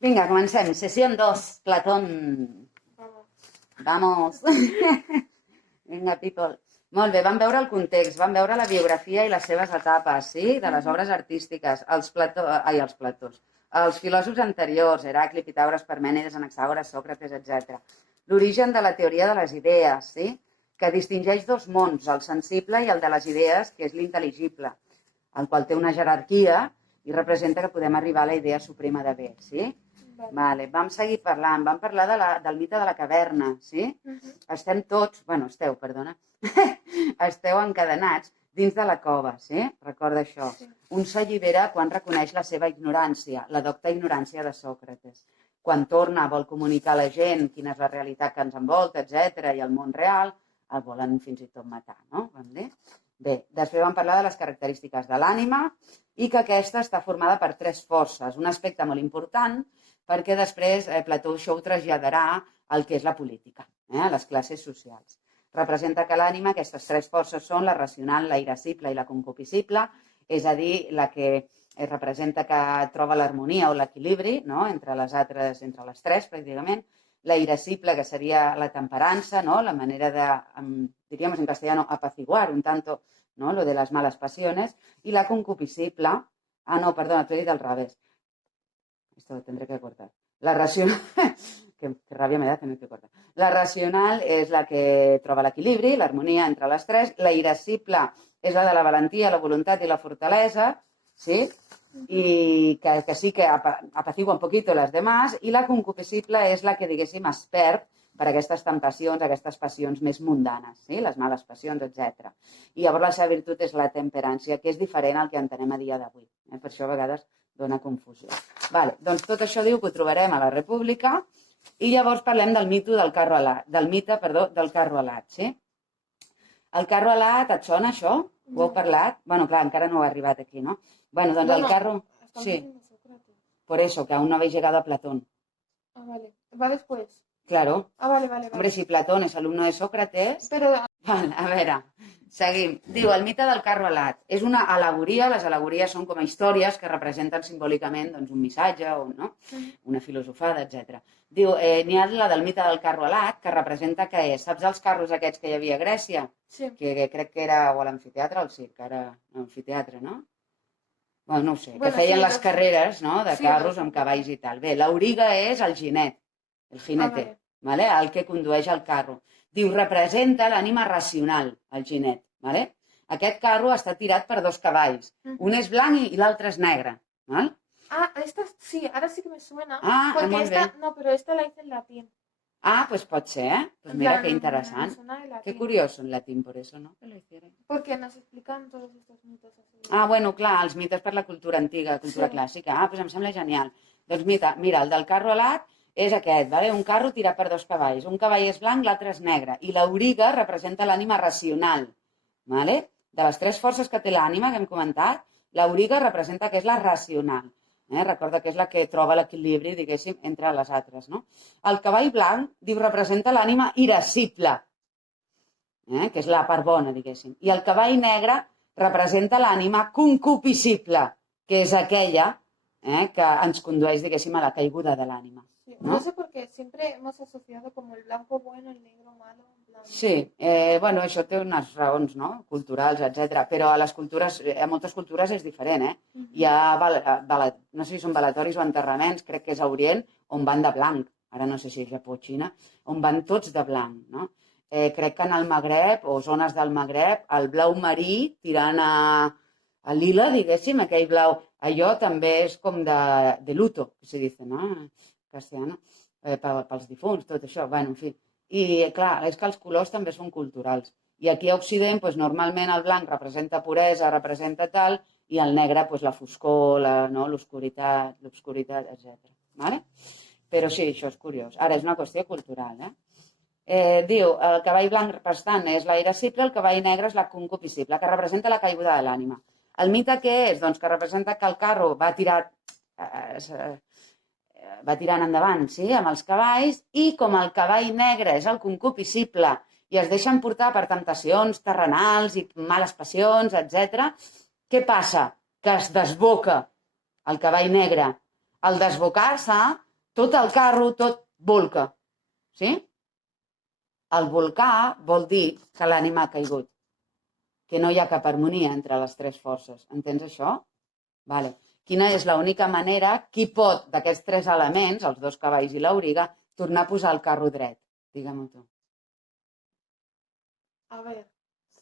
Vinga, comencem. Sessió 2, Platón. Vamos. Vinga, people. Molt bé, vam veure el context, vam veure la biografia i les seves etapes, sí? De les obres artístiques, els platós. Els filòsofs anteriors, Heràclit, Pitàgores, Parmènides, Anaxàgores, Sòcrates, etc. L'origen de la teoria de les idees, sí? Que distingeix dos mons, el sensible i el de les idees, que és l'intel·ligible, el qual té una jerarquia i representa que podem arribar a la idea suprema de bé, sí? Vale. Vam seguir parlant, vam parlar del mite de la caverna, sí? Estem tots, esteu, perdona, esteu encadenats dins de la cova, sí? Recorda això. Sí. Un s'allibera quan reconeix la seva ignorància, la docta ignorància de Sòcrates. Quan torna, vol comunicar a la gent quina és la realitat que ens envolta, etc. i el món real, el volen fins i tot matar, no? Vam dir? Bé, després vam parlar de les característiques de l'ànima i que aquesta està formada per tres forces. Un aspecte molt important perquè després Plató això ho traslladarà al que és la política, a les classes socials. Representa que l'ànima, aquestes tres forces són la racional, la irascible i la concupiscible, és a dir, la que representa que troba l'harmonia o l'equilibri, no? entre les tres, pràcticament. La irascible, que seria la temperança, no? La manera de, diríamos en castellano, apaciguar un tanto, ¿no? Lo de las malas pasiones. Y la concupiscible, no, perdona, te he dit al revés. Esto lo tendré que cortar. La racional, que ràbia me da tener que cortar. La racional és la que troba l'equilibri, l'harmonia entre les tres. La irascible és la de la valentia, la voluntat i la fortalesa, sí? I que sí que apacigua un poquito les demás. I la concupiscible és la que, diguéssim, es perd per aquestes tentacions, aquestes passions més mundanes, sí? Les males passions, etc. I llavors la seva virtut és la temperància, que és diferent al que entenem a dia d'avui. Per això a vegades dona confusió. Vale, doncs tot això diu que ho trobarem a la República i llavors parlem del mite del carro alat, sí? El carro alat, et sona això? Ho heu parlat? Bueno, clar, encara no ha arribat aquí, ¿no? Bueno, doncs el carro... Sí. Por eso, que aún no habéis llegado a Platón. Ah, vale. Va después. Claro. Ah, vale. Hombre, si Platón és alumno de Sócrates... Però... Vale, a veure, seguim. Diu, el mite del carro alat. És una al·legoria, les al·legories són com a històries que representen simbòlicament doncs, un missatge o no? Una filosofada, etc. Diu, n'hi ha la del mite del carro alat, que representa què és? Saps els carros aquests que hi havia a Grècia? Sí. Que crec que era o l'amfiteatre o el circ, ara l'amfiteatre, no? Bueno, no ho sé, que feien les carreres, no?, de carros amb cavalls i tal. Bé, l'auriga és el ginet, el jinete, vale? El que condueix el carro. Diu, representa l'ànima racional, el ginet, vale? Aquest carro està tirat per dos cavalls. Un és blanc i l'altre és negre, val? Ah, esta sí, ahora sí que me suena. Ah, porque molt bé. No, pero esta la hice en latín. Ah, pues pot ser, Pues mira, qué interesant. Qué curioso en latín, por eso, ¿no? Que lo hicieron. Porque nos explican todos estos mitos así. Ah, bueno, clar, els mites per la cultura antiga, cultura clàssica. Ah, doncs em sembla genial. Doncs mira, el del carro alat és aquest, vale? Un carro tirat per dos cavalls. Un cavall és blanc, l'altre és negre. I l'auriga representa l'ànima racional, vale? De les tres forces que té l'ànima, que hem comentat, l'auriga representa que és la racional. Recorda que és la que troba l'equilibri, diguéssim, entre les altres, no? El cavall blanc, diu, representa l'ànima irascible, que és la part bona, diguéssim. I el cavall negre representa l'ànima concupiscible, que és aquella que ens condueix, diguéssim, a la caiguda de l'ànima. Sí, no sé por qué siempre hemos asociado como el blanco bueno, el negro malo. Sí, bueno, això té unes raons, no?, culturals, etc. Però a moltes cultures és diferent, Hi ha, no sé si són velatoris o enterraments, crec que és a Orient, on van de blanc. Ara no sé si és Japó o Xina, on van tots de blanc, no? Crec que en el Magreb, o zones del Magreb, el blau marí tirant a lila, diguéssim, aquell blau, allò també és com de luto, que se dice, no?, castellano, pels difunts, tot això, bueno, en fi. I, clar, és que els colors també són culturals. I aquí a Occident, normalment el blanc representa puresa, representa tal, i el negre, la foscor, l'obscuritat, etc. Vale? Però sí, això és curiós. Ara, és una qüestió cultural, Diu, el cavall blanc restant és la irascible, el cavall negre és la concupiscible, que representa la caiguda de l'ànima. El mite què és? Doncs que representa que el carro va tirant endavant, sí, amb els cavalls, i com el cavall negre és el concupiscible i es deixen portar per tentacions terrenals i males passions, etc., què passa? Que es desboca el cavall negre. Al desbocar-se, tot el carro, tot volca. Sí? El volcà vol dir que l'ànima ha caigut, que no hi ha cap harmonia entre les tres forces. Entens això? Vale. Quina és l'única manera, qui pot, d'aquests tres elements, els dos cavalls i l'auriga, tornar a posar el carro dret? Digue-m'ho tu. A ver,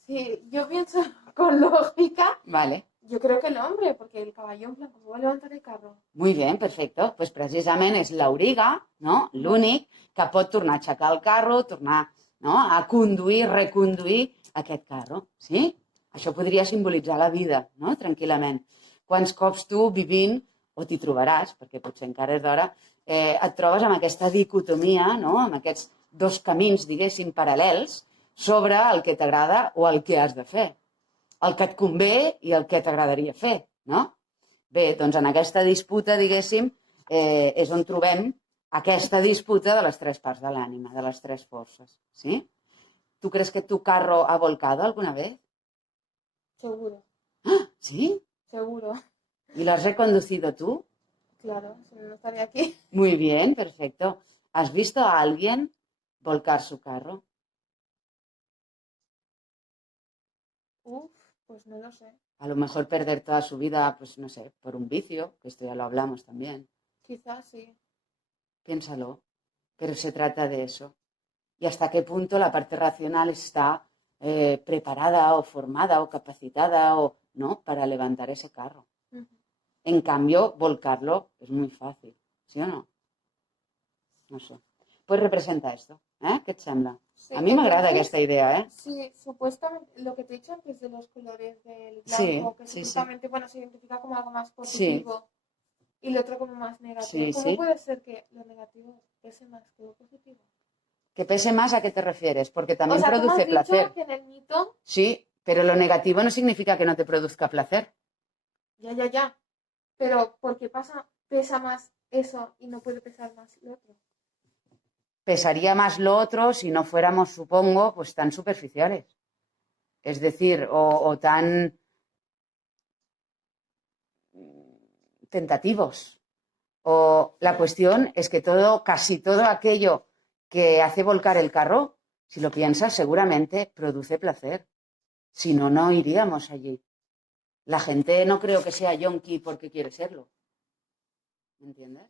si yo pienso con lógica, Vale. yo creo que el hombre, porque el caballo en plan, ¿cómo va a levantar el carro? Muy bien, perfecto. Pues precisament és l'auriga, no? L'únic que pot tornar a aixecar el carro, tornar, no? A conduir, reconduir aquest carro. Sí? Això podria simbolitzar la vida, no? Tranquil·lament. Quants cops tu vivint, o t'hi trobaràs, perquè potser encara és d'hora, et trobes amb aquesta dicotomia, no? Amb aquests dos camins, diguéssim, paral·lels sobre el que t'agrada o el que has de fer. El que et convé i el que t'agradaria fer, no? Bé, doncs en aquesta disputa, diguéssim, és on trobem aquesta disputa de les tres parts de l'ànima, de les tres forces, ¿sí? ¿Tú crees que tu carro ha volcado alguna vez? Seguro, ¿Sí? seguro. ¿Y lo has reconducido tú? Claro, si no, no estaría aquí. Muy bien, perfecto. ¿Has visto a alguien volcar su carro? Uf, pues no lo sé. A lo mejor perder toda su vida, pues no sé, por un vicio, que esto ya lo hablamos también. Quizás sí. Piénsalo, pero se trata de eso. ¿Y hasta qué punto la parte racional está preparada o formada o capacitada o no para levantar ese carro? Ujú. En cambio, volcarlo es muy fácil, ¿sí o no? No sé. Pues representa esto, ¿eh? ¿Qué te sembla? Sí, A mí m'agrada entonces, aquesta idea, ¿eh? Sí, supuestamente lo que te he dicho antes de los colores del Sí, blanco, que sí, sí. supuestamente, bueno, se identifica como algo más Sí, positivo y lo otro como más negativo. sí, ¿Cómo sí. puede ser que lo negativo pese más que lo positivo? Que pese más, ¿a qué te refieres? Porque O también sea, tú me produce has dicho placer. que en el mito, Sí, pero lo negativo no significa que no te produzca placer. ya, pero ¿por qué pesa más eso y no puede pesar más lo otro? Pesaría más lo otro si no fuéramos, supongo, pues tan superficiales. Es decir, o tan tentativos. O la cuestión es que casi todo aquello que hace volcar el carro, si lo piensas, seguramente produce placer. Si no, no iríamos allí. La gente no creo que sea yonki porque quiere serlo. ¿Me entiendes?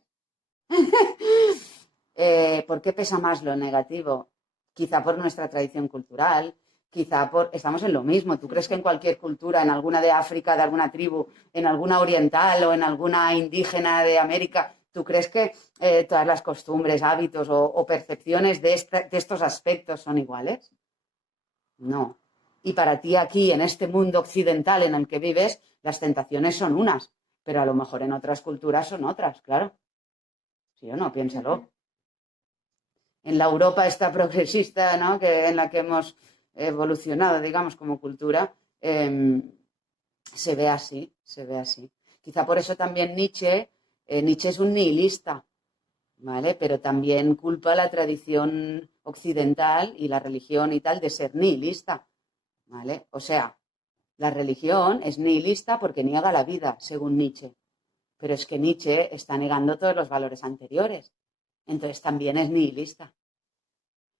¿Por qué pesa más lo negativo? Quizá por nuestra tradición cultural, quizá por... Estamos en lo mismo. ¿Tú crees que en cualquier cultura, en alguna de África, de alguna tribu, en alguna oriental o en alguna indígena de América, tú crees que todas las costumbres, hábitos o percepciones de estos aspectos son iguales? No. Y para ti aquí, en este mundo occidental en el que vives, las tentaciones son unas, pero a lo mejor en otras culturas son otras, claro. ¿Sí o no? Piénsalo. En la Europa esta progresista, ¿no? En la que hemos evolucionado, digamos, como cultura, se ve así, se ve así. Quizá por eso también Nietzsche es un nihilista, ¿vale? Pero también culpa a la tradición occidental y la religión y tal de ser nihilista, ¿vale? O sea, la religión es nihilista porque niega la vida, según Nietzsche. Pero es que Nietzsche está negando todos los valores anteriores. Entonces también es nihilista.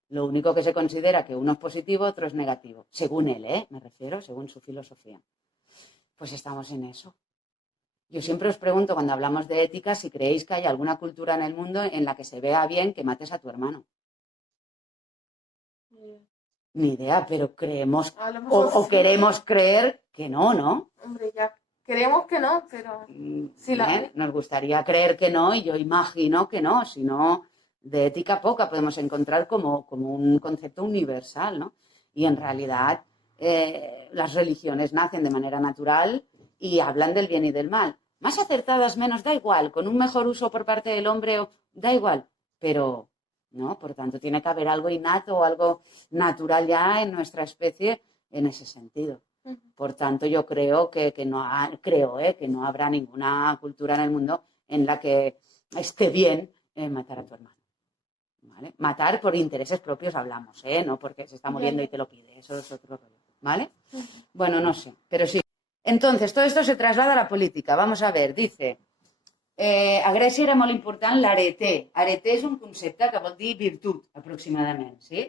Lo único que se considera que uno es positivo, otro es negativo. Según él, me refiero, según su filosofía. Pues estamos en eso. Yo siempre os pregunto cuando hablamos de ética si creéis que hay alguna cultura en el mundo en la que se vea bien que mates a tu hermano. Ni idea, pero creemos A lo mejor o sí. queremos creer que no, ¿no? Hombre, ya queremos que no, pero sí la hay. Nos gustaría creer que no y yo imagino que no, si no, de ética poca podemos encontrar como un concepto universal, ¿no? Y en realidad las religiones nacen de manera natural y hablan del bien y del mal. Más acertadas, menos, da igual, con un mejor uso por parte del hombre, da igual, pero no, por tanto tiene que haber algo innato o algo natural ya en nuestra especie en ese sentido. Por tanto, yo creo que no habrá ninguna cultura en el mundo en la que esté bien matar a tu hermano. ¿Vale? Matar por intereses propios hablamos, no porque se está muriendo y te lo pide, eso es otro rollo. ¿Vale? Bueno, no sé, pero sí. Entonces, todo esto se traslada a la política. Vamos a ver, dice, A Grècia era molt important l'areté. Areté és un concepte que vol dir virtut, aproximadament, sí?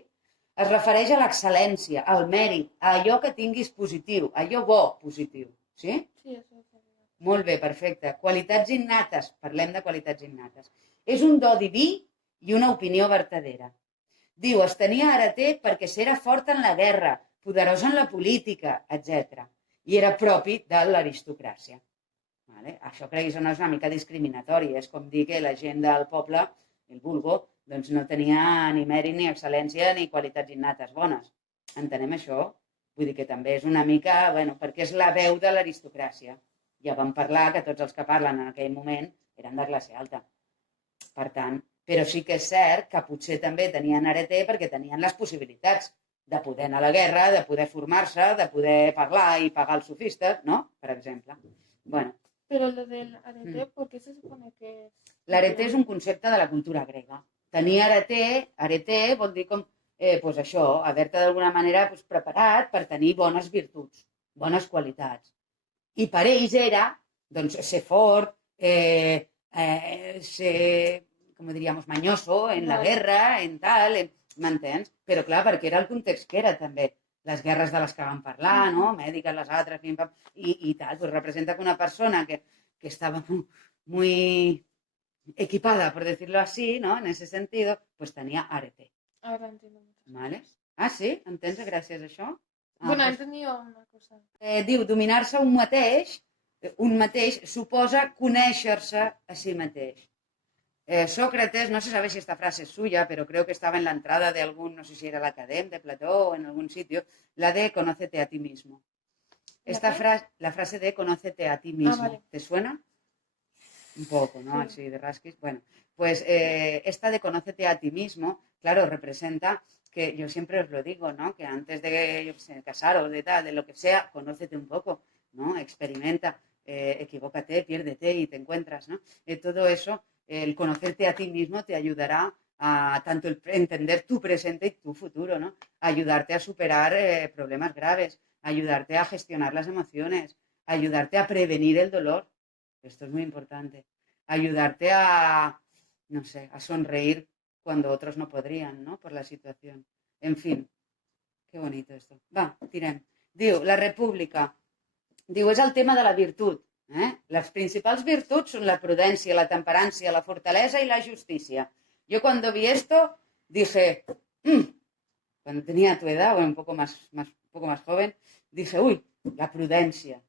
Es refereix a l'excel·lència, al mèrit, a allò que tinguis positiu, a allò bo positiu, sí? Sí, eso es verdad. Molt bé, perfecte. Qualitats innates, parlem de qualitats innates. És un do diví i una opinió vertadera. Diu, es tenia hereter perquè s'era fort en la guerra, poderós en la política, etc. I era propi de l'aristocràcia. Vale? Això, creguis o no, és una mica discriminatori. És com dir que la gent del poble, el vulgo, doncs no tenia ni mèrit, ni excel·lència, ni qualitats innates bones. Entenem això? Vull dir que també és una mica, bueno, perquè és la veu de l'aristocràcia. Ja vam parlar que tots els que parlen en aquell moment eren de classe alta. Per tant, però sí que és cert que potser també tenien hereter perquè tenien les possibilitats de poder anar a la guerra, de poder formar-se, de poder parlar i pagar els sofistes, no? Per exemple. Bueno, Pero lo del arete, ¿por qué se supone que es? l'areté és un concepte de la cultura grega. Tenir areté vol dir com, doncs això, haver-te d'alguna manera preparat per tenir bones virtuts, bones qualitats. I per ells era, doncs, ser fort, ser, com diríem, mañoso en la guerra, en tal, m'entens? Però clar, perquè era el context que era també. Les guerres de les que vam parlar, no? Mèdiques, les altres, pim, pam, i tal, pues representa que una persona que estava muy equipada, por decirlo así, ¿no? En ese sentido, pues tenía arete. Ahora entiendo mucho. ¿Vale? Ah, sí? Entens gràcies a això? Bueno, he entendido una cosa. Diu, dominar-se un mateix suposa conèixer-se a si mateix. Sócrates, no se sabe si esta frase es suya, pero creo que estaba en la entrada de algún, no sé si era la Academia de Platón o en algún sitio, la de conócete a ti mismo. La frase de conócete a ti mismo. Vale. ¿Te suena? Un poco, ¿no? Sí. Así de rasquis. Bueno, pues esta de conócete a ti mismo, claro, representa que yo siempre os lo digo, ¿no? Que antes de, yo qué sé, casaros, de tal, de lo que sea, conócete un poco, ¿no? Experimenta, equivócate, piérdete y te encuentras, ¿no? Todo eso, el conocerte a ti mismo te ayudará a tanto entender tu presente y tu futuro, ¿no? Ayudarte a superar problemas graves, ayudarte a gestionar las emociones, ayudarte a prevenir el dolor. Esto es muy importante. Ayudarte a, no sé, a sonreír cuando otros no podrían, ¿no? Por la situación. En fin, qué bonito esto. Va, tirem. Diu, la república. Diu, és el tema de la virtut. Les principals virtuts són la prudència, la temperància, la fortalesa y la justicia. Yo cuando vi esto dije, cuando tenía tu edad, bueno, un poco más joven, dije, uy, la prudencia.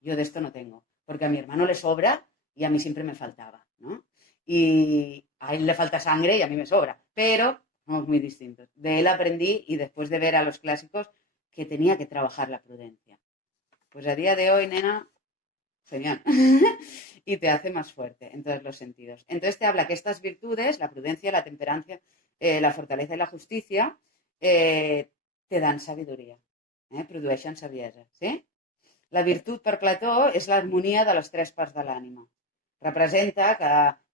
Yo de esto no tengo. Porque a mi hermano le sobra y a mí siempre me faltaba, ¿no? Y a él le falta sangre y a mí me sobra, pero somos muy distintos. De él aprendí y después de ver a los clásicos que tenía que trabajar la prudencia. Pues a día de hoy, nena, genial. Y te hace más fuerte en todos los sentidos. Entonces te habla que estas virtudes, la prudencia, la temperancia, la fortaleza y la justicia, te dan sabiduría, produeixen saviesa, ¿sí? La virtut per Plató és l'harmonia de les tres parts de l'ànima. Representa que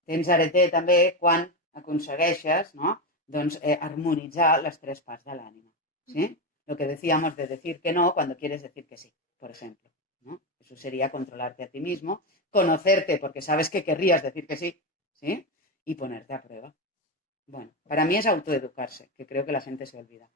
tens hereter també quan aconsegueixes, ¿no? Doncs, harmonitzar les tres parts de l'ànima. ¿Sí? Lo que decíamos de decir que no cuando quieres decir que sí, por ejemplo, ¿no? Eso sería controlarte a ti mismo, conocerte porque sabes que querrías decir que sí, ¿sí? Y ponerte a prueba. Bueno, para mí es autoeducarse, que creo que la gente se olvida.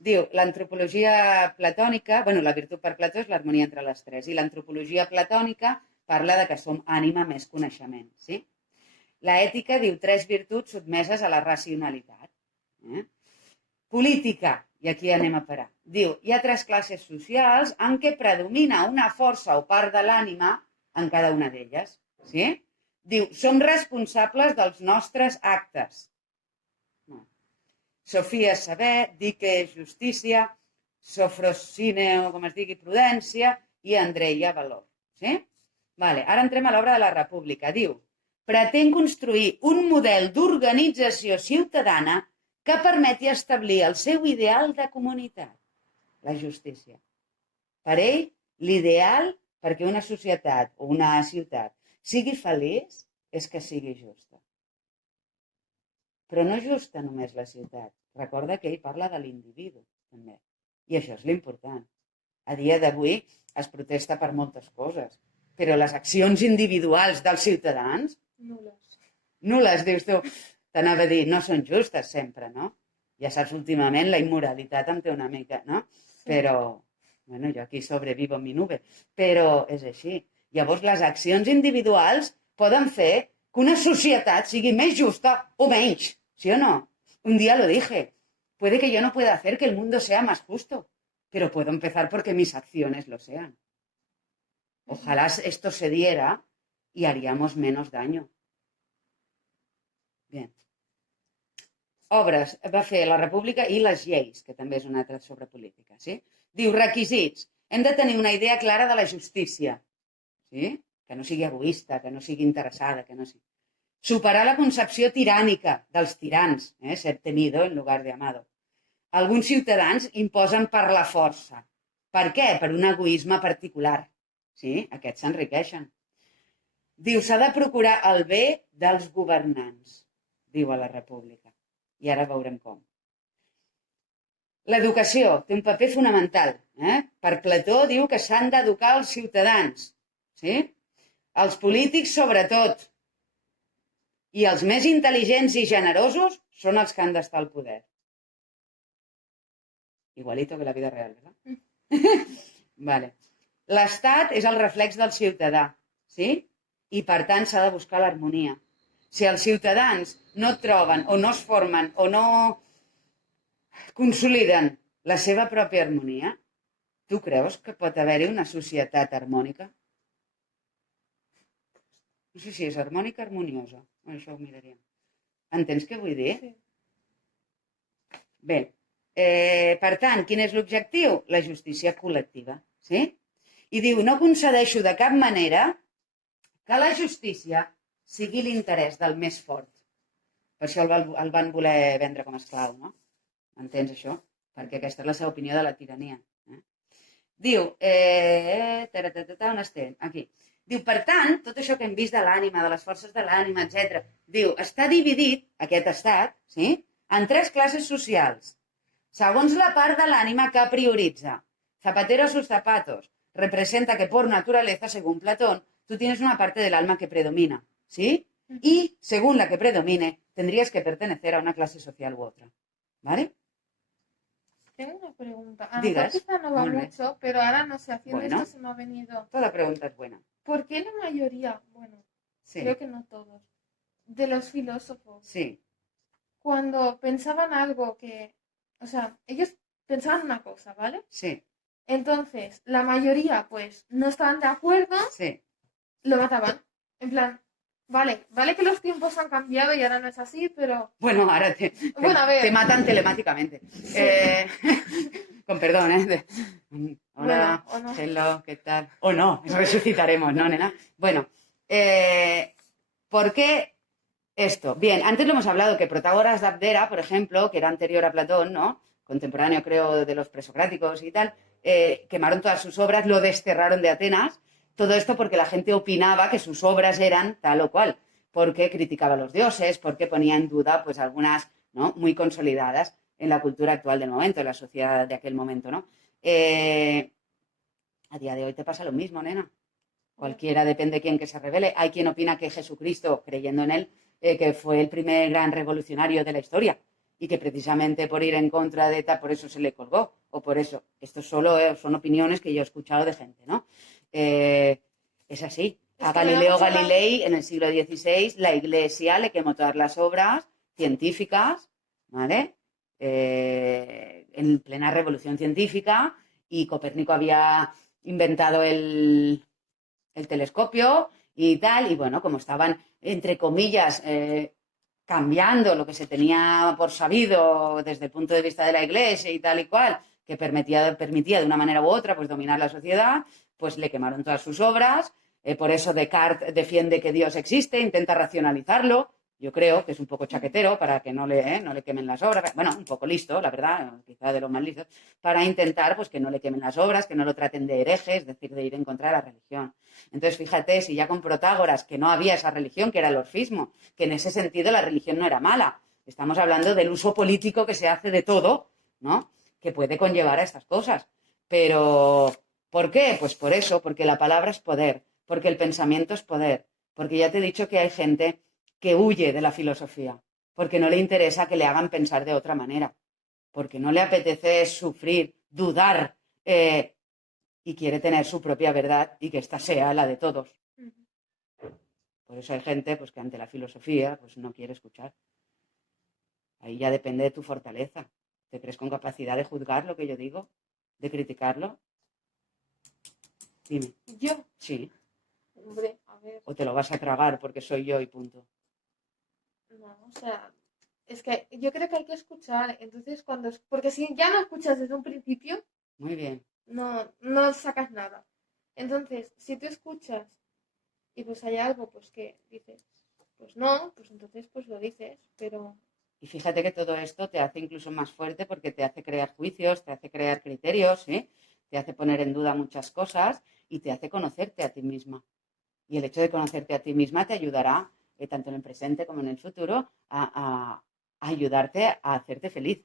Diu, l'antropologia platònica, bueno, la virtut per Plató és l'harmonia entre les tres, i l'antropologia platònica parla de que som ànima més coneixement, sí? La ètica diu tres virtuts sotmeses a la racionalitat. Política, i aquí anem a parar, diu, hi ha tres classes socials en què predomina una força o part de l'ànima en cada una d'elles, sí? Diu, som responsables dels nostres actes. Sofia és saber, Dique és justícia, Sofrosine, o com es digui, prudència, i Andreia valor. Sí? Vale, ara entrem a l'obra de la República. Diu, pretén construir un model d'organització ciutadana que permeti establir el seu ideal de comunitat, la justícia. Per ell, l'ideal perquè una societat o una ciutat sigui feliç és que sigui justa. Però no justa només la ciutat. Recorda que ell parla de l'individu, també. I això és l'important. A dia d'avui es protesta per moltes coses, però les accions individuals dels ciutadans, Nules. dius tu, t'anava a dir, no són justes sempre, no? Ja saps, últimament la immoralitat em té una mica, no? Sí. Però, bueno, jo aquí sobrevivo en mi nube, però és així. Llavors, les accions individuals poden fer que una societat sigui més justa o menys, ¿sí o no? Un día lo dije, puede que yo no pueda hacer que el mundo sea más justo, pero puedo empezar porque mis acciones lo sean. Ojalá esto se diera y haríamos menos daño. Bien. Obres va fer la República i les lleis, que també és una altra sobre política. Sí? Diu, requisits. Hem de tenir una idea clara de la justícia. Sí? Que no sigui egoista, que no sigui interessada, que no sigui... Superar la concepció tirànica dels tirans, ser temido en lugar de amado. Alguns ciutadans imposen per la força. Per què? Per un egoisme particular. Sí? Aquests s'enriqueixen. Diu, s'ha de procurar el bé dels governants, diu a la República. I ara veurem com. L'educació té un paper fonamental. Per Plató diu que s'han d'educar els ciutadans. Sí? Els polítics, sobretot. I els més intel·ligents i generosos són els que han d'estar al poder. Igualito que la vida real, ¿verdad? Vale. L'Estat és el reflex del ciutadà, sí? I, per tant, s'ha de buscar l'harmonia. Si els ciutadans no troben o no es formen o no consoliden la seva pròpia harmonia, tu creus que pot haver-hi una societat harmònica? No sé si és harmònica o harmoniosa. Això ho miraríem. Entens què vull dir? Sí. Bé, per tant, quin és l'objectiu? La justícia col·lectiva, sí? I diu, no concedeixo de cap manera que la justícia sigui l'interès del més fort. Per això el van voler vendre com a esclau, no? Entens això? Perquè aquesta és la seva opinió de la tirania. Diu, on estem? Aquí. Diu, per tant, tot això que hem vist de l'ànima, de les forces de l'ànima, etc. Diu, està dividit, aquest estat, sí? En 3 classes socials. Segons la part de l'ànima que prioritza. Zapatero a sus zapatos. Representa que por naturaleza, según Platón, tú tienes una parte del alma que predomina, ¿sí? Y, según la que predomine, tendrías que pertenecer a una clase social u otra. ¿Vale? Tengo una pregunta. A lo Digas. mejor quizá no va Muy bien. mucho, pero ahora no sé, haciendo Bueno. esto se me ha venido. Toda pregunta es buena. ¿Por qué la mayoría, bueno, Sí, creo que no todos, de los filósofos, sí, cuando pensaban algo que, o sea, ellos pensaban una cosa, ¿vale? sí, Entonces, la mayoría, pues, no estaban de acuerdo, sí. lo mataban. En plan, vale que los tiempos han cambiado y ahora no es así, pero... Bueno, ahora Bueno, a ver. te matan telemáticamente. Sí. Con perdón, ¿eh? Hola, Bueno, o no. hello, ¿qué tal? O no, resucitaremos, ¿no, nena? Bueno, ¿por qué esto? Bien, antes lo hemos hablado, que Protágoras de Abdera, por ejemplo, que era anterior a Platón, ¿no? Contemporáneo, creo, de los presocráticos y tal, quemaron todas sus obras, lo desterraron de Atenas. Todo esto porque la gente opinaba que sus obras eran tal o cual, porque criticaba a los dioses, porque ponía en duda pues algunas, ¿no?, muy consolidadas en la cultura actual del momento, en la sociedad de aquel momento, ¿no? A día de hoy te pasa lo mismo, nena. Cualquiera, depende de quién que se revele. Hay quien opina que Jesucristo, creyendo en él, que fue el primer gran revolucionario de la historia y que precisamente por ir en contra de tal, por eso se le colgó, o por eso. Esto solo son opiniones que yo he escuchado de gente, ¿no? Es así. A Galileo Galilei, en el siglo XVI, la Iglesia le quemó todas las obras científicas, ¿vale? En plena revolución científica, y Copérnico había inventado el telescopio y tal, y bueno, como estaban, entre comillas, cambiando lo que se tenía por sabido desde el punto de vista de la Iglesia y tal y cual, que permitía de una manera u otra pues dominar la sociedad, pues le quemaron todas sus obras. Por eso Descartes defiende que Dios existe, intenta racionalizarlo. Yo creo que es un poco chaquetero para que no le quemen las obras. Bueno, un poco listo, la verdad, quizá de los más listos, para intentar pues que no le quemen las obras, que no lo traten de hereje, es decir, de ir en contra de la religión. Entonces, fíjate, si ya con Protágoras, que no había esa religión, que era el orfismo, que en ese sentido la religión no era mala. Estamos hablando del uso político que se hace de todo, ¿no?, que puede conllevar a estas cosas. Pero, ¿por qué? Pues por eso, porque la palabra es poder. porque el pensamiento es poder, porque ya te he dicho que hay gente que huye de la filosofía, porque no le interesa que le hagan pensar de otra manera, porque no le apetece sufrir, dudar, y quiere tener su propia verdad y que ésta sea la de todos. Por eso hay gente pues, que ante la filosofía pues, no quiere escuchar. Ahí ya depende de tu fortaleza. ¿Te crees con capacidad de juzgar lo que yo digo? ¿De criticarlo? Dime. ¿Yo? Sí. Hombre, a ver. ¿O te lo vas a tragar porque soy yo y punto? No, o sea, es que yo creo que hay que escuchar. Entonces, porque si ya no escuchas desde un principio, Muy bien. no sacas nada. Entonces, si tú escuchas y pues hay algo pues que dices, pues no, pues entonces pues lo dices, pero... Y fíjate que todo esto te hace incluso más fuerte porque te hace crear juicios, te hace crear criterios, ¿sí? Te hace poner en duda muchas cosas y te hace conocerte a ti misma. Y el hecho de conocerte a ti misma te ayudará, tanto en el presente como en el futuro, a ayudarte a hacerte feliz.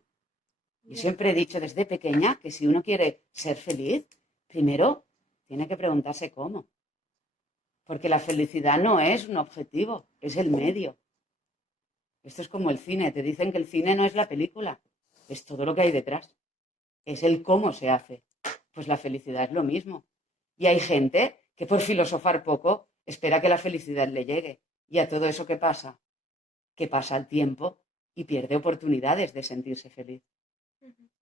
Yo siempre he dicho desde pequeña que si uno quiere ser feliz, primero tiene que preguntarse cómo. Porque la felicidad no es un objetivo, es el medio. Esto es como el cine. Te dicen que el cine no es la película, es todo lo que hay detrás. Es el cómo se hace. Pues la felicidad es lo mismo. Y hay gente que por filosofar poco espera que la felicidad le llegue. Y a todo eso, ¿qué pasa? Que pasa el tiempo y pierde oportunidades de sentirse feliz.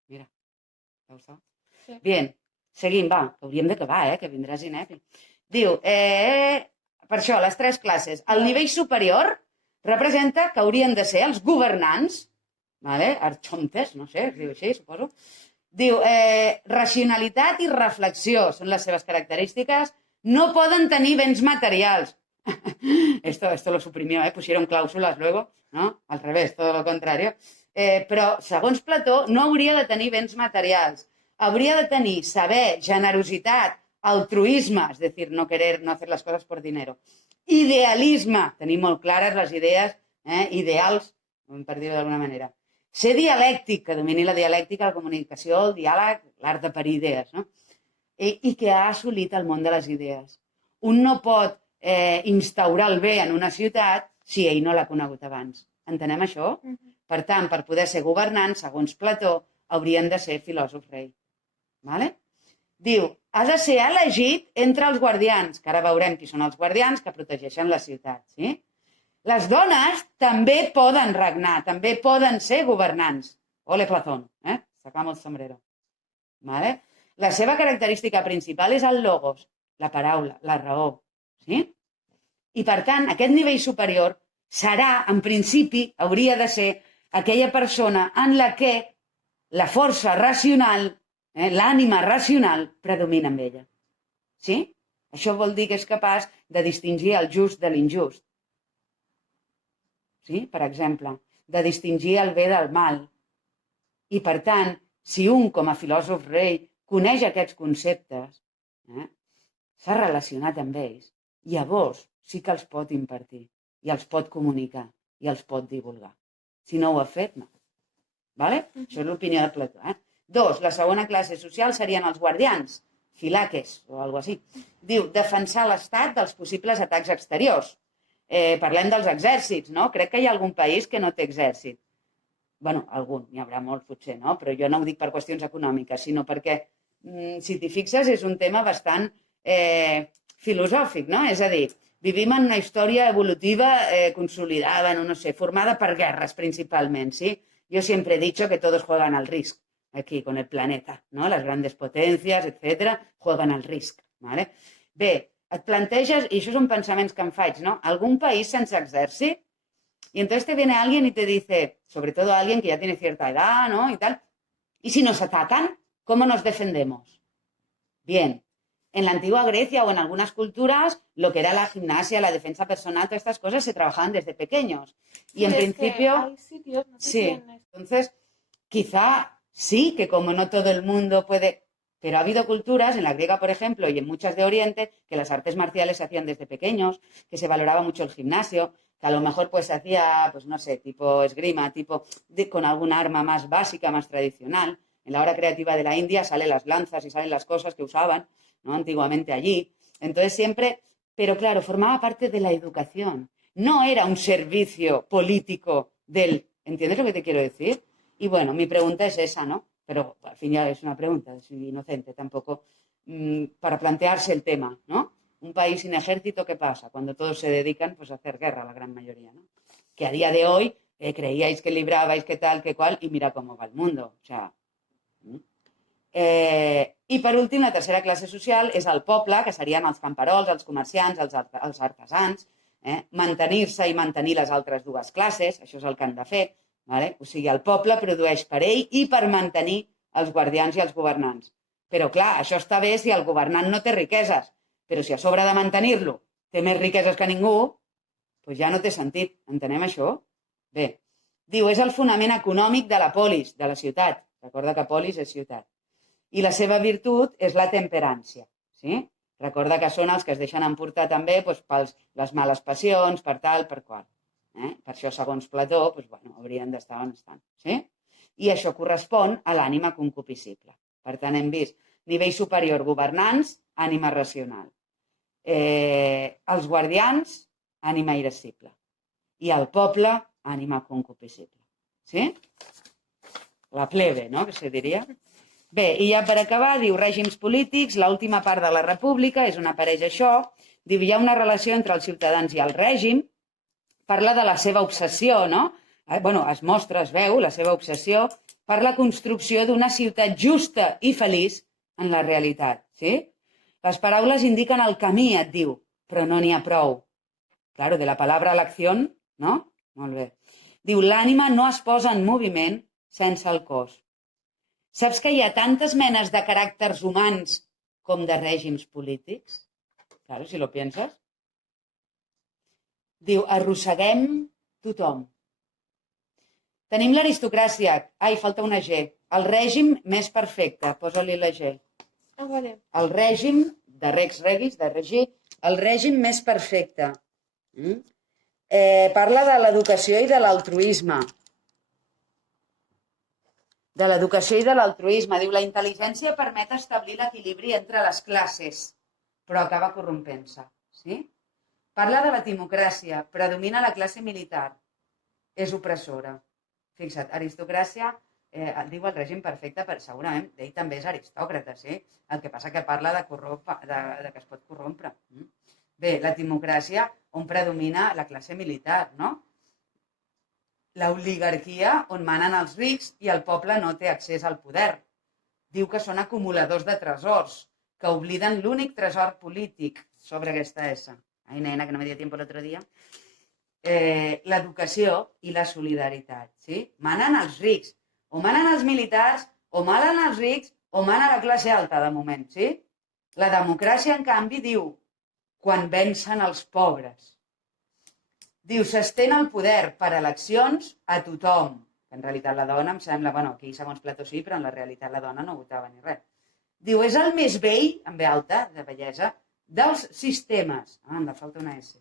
Mira, t'ha gustat? Sí. Bien, seguim, va, que hauríem d'acabar, que vindràs inèpic. Diu, per això, les 3 classes. El nivell superior representa que haurien de ser els governants, vale? Archontes, no sé, es diu així, suposo. Diu, racionalitat i reflexió són les seves característiques. No poden tenir béns materials. Esto lo suprimió, pusieron cláusulas luego, ¿no? Al revés, todo lo contrario. Però, segons Plató, no hauria de tenir béns materials. Hauria de tenir saber, generositat, altruisme, és a dir, no querer, no hacer las cosas por dinero. Idealisme, tenir molt clares les idees, ideals, per dir-ho d'alguna manera. Ser dialèctic, que domini la dialèctica, la comunicació, el diàleg, l'art de parir idees, no? I que ha assolit el món de les idees. Un no pot instaurar el bé en una ciutat si ell no l'ha conegut abans. Entenem això? Per tant, per poder ser governants, segons Plató, haurien de ser filòsofs rei. Vale? Diu, ha de ser elegit entre els guardians, que ara veurem qui són els guardians que protegeixen la ciutat. Sí? Les dones també poden regnar, també poden ser governants. Ole Platón, sacamos el sombrero. Vale? La seva característica principal és el logos, la paraula, la raó. Sí? I, per tant, aquest nivell superior serà, en principi, hauria de ser aquella persona en la que la força racional, l'ànima racional, predomina amb ella. Sí? Això vol dir que és capaç de distingir el just de l'injust. Sí? Per exemple, de distingir el bé del mal. I, per tant, si un, com a filòsof rei, coneix aquests conceptes, s'ha relacionat amb ells, llavors sí que els pot impartir, i els pot comunicar, i els pot divulgar. Si no ho ha fet, no. Vale? Això és l'opinió de Plató. 2, la segona classe social serien els guardians, filaques o alguna cosa així. Diu, defensar l'estat dels possibles atacs exteriors. Parlem dels exèrcits, no? Crec que hi ha algun país que no té exèrcit. Bueno, algun, n'hi haurà molts potser, no? Però jo no ho dic per qüestions econòmiques, sinó perquè, si t'hi fixes, és un tema bastant filosòfic, no? És a dir, vivim en una història evolutiva consolidada, no sé, formada per guerres principalment, ¿sí? Yo siempre he dicho que todos juegan al Risk, aquí con el planeta, ¿no? Las grandes potencias, etcétera, juegan al Risk, ¿vale? Bé, et planteges, i això són pensaments que em faig, ¿no? Algún país sense exèrcit, y entonces te viene alguien y te dice, sobre todo alguien que ya tiene cierta edad, ¿no? Y tal, y si nos atacan, ¿cómo nos defendemos? Bien, en la antigua Grecia o en algunas culturas, lo que era la gimnasia, la defensa personal, todas estas cosas se trabajaban desde pequeños. Y en principio, hay sitios, no sé sí, entonces, quizá sí que como no todo el mundo puede, pero ha habido culturas, en la griega, por ejemplo, y en muchas de Oriente, que las artes marciales se hacían desde pequeños, que se valoraba mucho el gimnasio, que a lo mejor pues se hacía, pues no sé, tipo esgrima, con alguna arma más básica, más tradicional. En la hora creativa de la India salen las lanzas y salen las cosas que usaban, ¿no? Antiguamente allí. Entonces siempre pero claro, formaba parte de la educación. No era un servicio político del... ¿Entiendes lo que te quiero decir? Y bueno, mi pregunta es esa, ¿no? Pero al fin ya es una pregunta, soy inocente tampoco, para plantearse el tema, ¿no? Un país sin ejército, ¿qué pasa? Cuando todos se dedican pues, a hacer guerra, la gran mayoría, ¿no? Que a día de hoy creíais que librabais, que tal, que cual, y mira cómo va el mundo. O sea... I per últim, la tercera classe social és el poble, que serien els camperols, els comerciants, els artesans, mantenir-se i mantenir les altres dues classes, això és el que han de fer. Vale? O sigui, el poble produeix per ell i per mantenir els guardians i els governants. Però, clar, això està bé si el governant no té riqueses, però si a sobre de mantenir-lo té més riqueses que ningú, doncs ja no té sentit. Entenem això? Bé, diu, és el fonament econòmic de la polis, de la ciutat. Recorda que polis és ciutat. I la seva virtut és la temperància. Sí? Recorda que són els que es deixen emportar també doncs, per les males passions, per tal, per qual. Per això, segons Plató, doncs, bueno, haurien d'estar on estan. Sí? I això correspon a l'ànima concupiscible. Per tant, hem vist nivell superior governants, ànima racional. Els guardians, ànima irascible. I el poble, ànima concupiscible. Sí? La plebe, no?, que se diria. Bé, i ja per acabar, diu règims polítics, l'última part de la república, és on apareix això, diu hi ha una relació entre els ciutadans i el règim, parla de la seva obsessió, no? Bueno, es mostra, es veu, la seva obsessió per la construcció d'una ciutat justa i feliç en la realitat, sí? Les paraules indiquen el camí, et diu, però no n'hi ha prou. Claro, de la paraula a l'acció, no? Molt bé. Diu, l'ànima no es posa en moviment sense el cos. Saps que hi ha tantes menes de caràcters humans com de règims polítics? Claro, si lo piensas. Diu, arrosseguem tothom. Tenim l'aristocràcia. Ai, falta una G. El règim més perfecte. Posa-li la G. Ah, vale. El règim, de rex regis, de regir, el règim més perfecte. Parla de l'educació i de l'altruisme. De l'educació i de l'altruisme. Diu, la intel·ligència permet establir l'equilibri entre les classes, però acaba corrompent-se. Sí? Parla de la timocràcia, predomina la classe militar. És opressora. Fixa't, aristocràcia, diu el règim perfecte, però segurament ell també és aristòcrata, sí? El que passa que parla de que es pot corrompre. Bé, la timocràcia, on predomina la classe militar, no? L'oligarquia, on manen els rics i el poble no té accés al poder. Diu que són acumuladors de tresors, que obliden l'únic tresor polític sobre aquesta S. Ai, nena, que no me dio tiempo el otro día. L'educació i la solidaritat. Sí? Manen els rics, o manen els militars, o manen els rics, o mana la classe alta, de moment. Sí? La democràcia, en canvi, diu, quan vencen els pobres. Diu, s'estén el poder per eleccions a tothom. En realitat la dona, em sembla, bueno, aquí segons Plató sí, però en la realitat la dona no votava ni res. Diu, és el més vell, en ve alta, de bellesa, dels sistemes. Ah, em falta una S.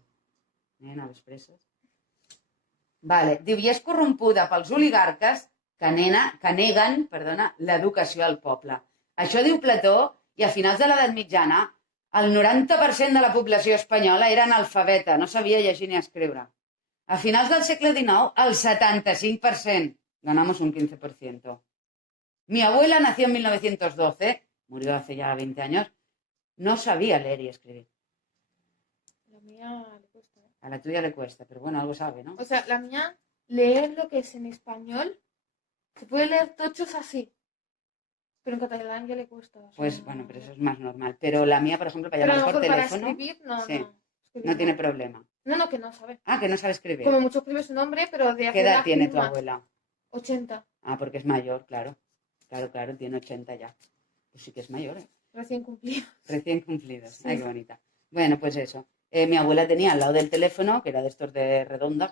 Nena, les presses. Vale. Diu, i és corrompuda pels oligarques que neguen l'educació al poble. Això diu Plató, i a finals de l'edat mitjana el 90% de la població espanyola era analfabeta, no sabia llegir ni escriure. A finals del segle XIX, el 75%, ganamos un 15%. Mi abuela nació en 1912, murió hace ya 20 años, no sabía leer y escribir. La mía le cuesta. A la tuya le cuesta, pero bueno, algo sabe, ¿no? O sea, la mía, leer lo que es en español, se puede leer tochos así. Pero en catalán ya le cuesta. O sea, pues bueno, pero eso es más normal. Pero la mía, por ejemplo, para llamar por teléfono... Para escribir, no, sí, no. Escribir, no tiene problema. No, que no sabe. Ah, que no sabe escribir. Como mucho escribe su nombre, pero de hacer ¿Qué edad la tiene firma, tu abuela? 80. Ah, porque es mayor, claro. Claro, tiene 80 ya. Pues sí que es mayor, ¿eh? Recién cumplido. Recién cumplidos. Sí. Ay, qué bonita. Bueno, pues eso. Mi abuela tenía al lado del teléfono, que era de estos de redonda,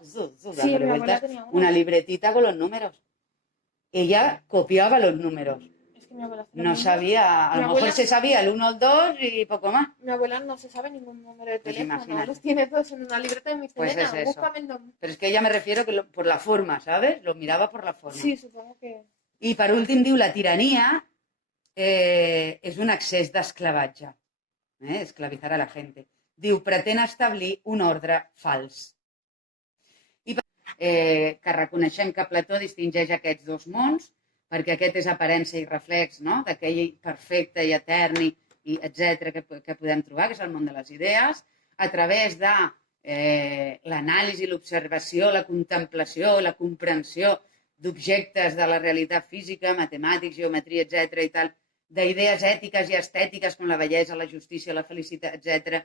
dándole vueltas, una libretita con los números. Ella copiaba los números. Mi abuela no sabía, a lo mejor se sabía el 1, el 2 y poco más. Mi abuela no se sabe ningún número de teléfono, pues los tiene todos en una libreta y me dice, pues nena, es búscame el nombre. Pero es que ella me refiero que por la forma, ¿sabes? Lo miraba por la forma. Sí, supongo que... I per últim diu, la tirania és un excés d'esclavatge, esclavitzar a la gent. Diu, pretén establir un ordre fals. I que reconeixem que Plató distingeix aquests dos mons, perquè aquest és aparença i reflex, no?, d'aquell perfecte i etern, i etc. que podem trobar, que és el món de les idees, a través de l'anàlisi, l'observació, la contemplació, la comprensió d'objectes de la realitat física, matemàtics, geometria, etc. i tal, d'idees ètiques i estètiques com la bellesa, la justícia, la felicitat, etc.,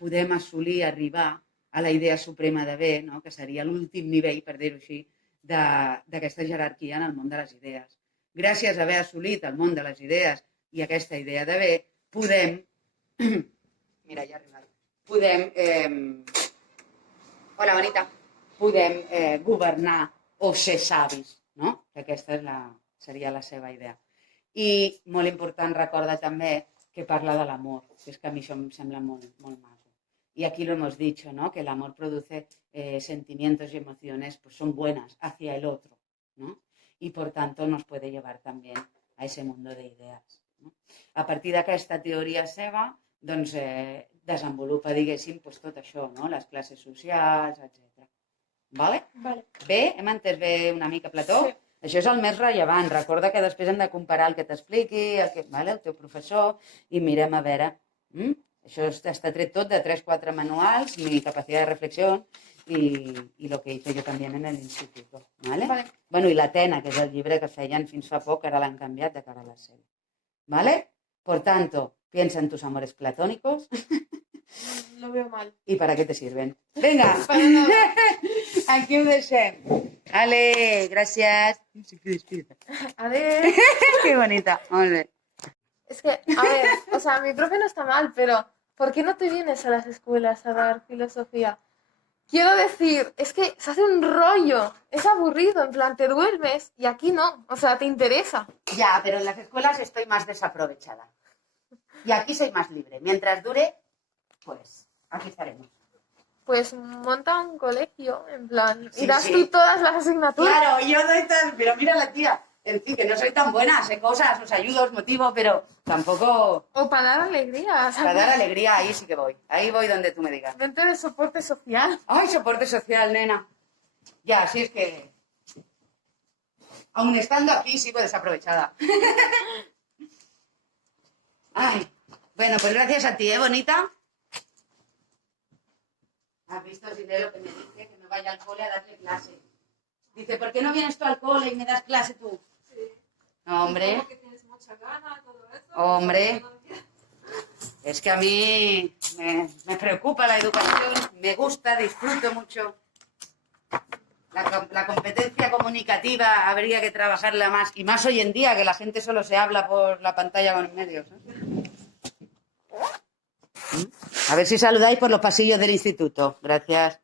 podem assolir, arribar a la idea suprema de bé, no?, que seria l'últim nivell, per dir-ho així, d'aquesta jerarquia en el món de les idees. Gràcies a haver assolit el món de les idees i aquesta idea de bé, podem... Mira, ja ha arribat. Podem... Hola, bonita. Podem governar o ser savis, no? Aquesta seria la seva idea. I molt important, recorda també que parla de l'amor, que és que a mi això em sembla molt, molt maco. Y aquí lo hemos dicho, ¿no?, que el amor produce sentimientos y emociones, pues son buenas hacia el otro, ¿no? Y por tanto nos puede llevar también a ese mundo de ideas, no? A partir d'aquesta teoria seva, doncs desenvolupa, diguéssim, pues, tot això, no?, les classes socials, etc. Vale? Vale. Bé? Hem entès bé una mica Plató? Sí. Això és el més rellevant. Recorda que després hem de comparar el que t'expliqui, el teu professor, i mirem a veure. Això està tret tot de 3-4 manuals, mi capacitat de reflexió i lo que hice yo también en el instituto. ¿Vale? Vale. Bueno, i l'Atena, que és el llibre que feien fins fa poc, ara l'han canviat de cara a la sèrie. ¿Vale? Por tanto, piensa en tus amores platónicos. Lo veo mal. ¿Y para qué te sirven? Venga, Para nada. aquí ho deixem. Vale, gràcies. A ver. Qué bonita. Molt bé. Es que, a ver, o sea, mi profe no está mal, pero ¿por qué no te vienes a las escuelas a dar filosofía? Quiero decir, es que se hace un rollo, es aburrido, en plan, te duermes y aquí no, o sea, te interesa. Ya, pero en las escuelas estoy más desaprovechada. Y aquí soy más libre. Mientras dure, pues aquí estaremos. Pues monta un colegio, en plan, Sí, y das sí. tú todas las asignaturas. Claro, yo doy tan... Pero mira la tía, en fin, que no soy tan buena, sé cosas, os ayudo, os motivo, pero tampoco... O para dar alegría, ¿sabes? Para dar alegría, ahí sí que voy. Ahí voy donde tú me digas. Vente de soporte social. Ay, soporte social, nena. Ya, así es que... Aún estando aquí, sigo desaprovechada. Ay, bueno, pues gracias a ti, ¿eh, bonita? ¿Has visto, Sine, lo que me dice? Que me vaya al cole a darle clase. Dice, ¿por qué no vienes tú al cole y me das clase tú? Sí. No, hombre, Como que tienes mucha gana, todo eso. Hombre. es que a mí me preocupa la educación, me gusta, disfruto mucho. La competencia comunicativa habría que trabajarla más, y más hoy en día, que la gente solo se habla por la pantalla con medios, ¿eh? A ver si saludáis por los pasillos del instituto. Gracias.